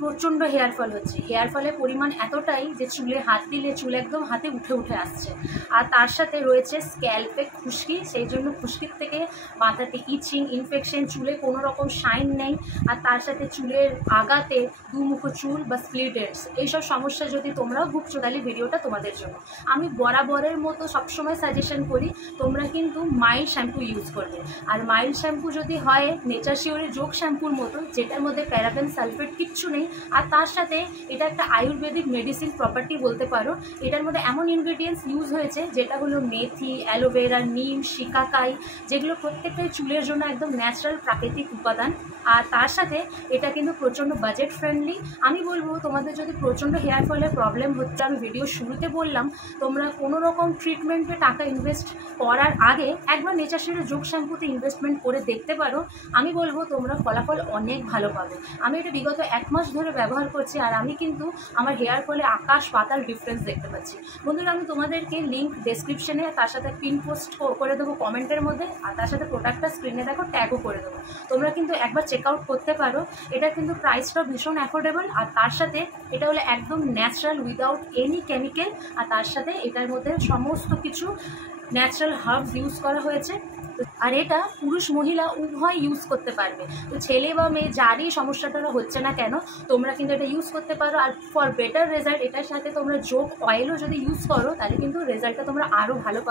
প্রচণ্ড hair fall হচ্ছে। Hair ফলের পরিমাণ এতটাই যে চুলে হাত দিলে চুল একদম হাতে উঠে উঠে আসছে। আর তার সাথে রয়েছে স্ক্যাল্পে খুশকি, সেই জন্য খুশকির থেকে মাথাতে ইচিং, ইনফেকশন, চুলে কোনো রকম শাইন নেই। আর তার সাথে চুলের আগাতে দুমুখো চুল বা স্প্লিট এন্ডস, এইসব সমস্যা যদি তোমরাও ভুগছো তাহলে ভিডিওটা তোমাদের জন্য। আমি বরাবরের মতো সবসময় সাজেশন করি তোমরা কিন্তু মাইল্ড শ্যাম্পু ইউজ করবে। আর মাইল্ড শ্যাম্পু যদি হয় নেচার শিওরের যোগ শ্যাম্পুর মতো, যেটার মধ্যে প্যারাবেন সালফেট কিচ্ছু নেই। আর তার সাথে এটা একটা আয়ুর্বেদিক মেডিসিন প্রপার্টি বলতে পারো। এটার মধ্যে এমন ইনগ্রেডিয়েন্টস ইউজ হয়েছে যেটা হলো মেথি, অ্যালোভেরা, নিম, শিকাকাই, যেগুলো প্রত্যেকটাই চুলের জন্য একদম ন্যাচারাল প্রাকৃতিক উপাদান। আর তার সাথে এটা কিন্তু প্রচণ্ড বাজেট ফ্রেন্ডলি। আমি বলবো তোমাদের যদি প্রচণ্ড হেয়ার ফলের প্রবলেম হচ্ছে, আমি ভিডিও শুরুতে বললাম তোমরা কোনো রকম ট্রিটমেন্টে টাকা ইনভেস্ট করার আগে একবার নেচার শিওরের যোগ শ্যাম্পুতে ইনভেস্টমেন্ট করে দেখতে পারো। আমি বলবো তোমরা ফলাফল অনেক ভালো পাবে। আমি এটা বিগত 1 মাস ধরে ব্যবহার করছি আর আমি কিন্তু আমার হেয়ার ফলে আকাশ পাতাল ডিফারেন্স দেখতে পাচ্ছি। বন্ধুরা, আমি তোমাদেরকে লিঙ্ক ডেসক্রিপশনে, তার সাথে পিন পোস্ট করে দেবো কমেন্টের মধ্যে, আর তার সাথে প্রোডাক্টটা স্ক্রিনে দেখো ট্যাগও করে দেবো। তোমরা কিন্তু একবার চেক আউট করতে পারো। এটা কিন্তু প্রাইসটাও ভীষণ অ্যাফোর্ডেবল। আর তার সাথে এটা হলো একদম ন্যাচারাল উইদাউট এনি কেমিক্যাল। আর তার সাথে এটার মধ্যে সমস্ত কিছু ন্যাচারাল হার্বস ইউজ করা হয়েছে। আর এটা পুরুষ মহিলা উভয় ইউজ করতে পারবে। তো ছেলে বা মেয়ে যারই সমস্যাটা হচ্ছে না কেন তোমরা কিন্তু এটা ইউজ করতে পারো। আর ফর বেটার রেজাল্ট এটার সাথে তোমরা যোগ অয়েলও যদি ইউজ করো তাহলে কিন্তু রেজাল্টটা তোমরা আরও ভালো পাবে।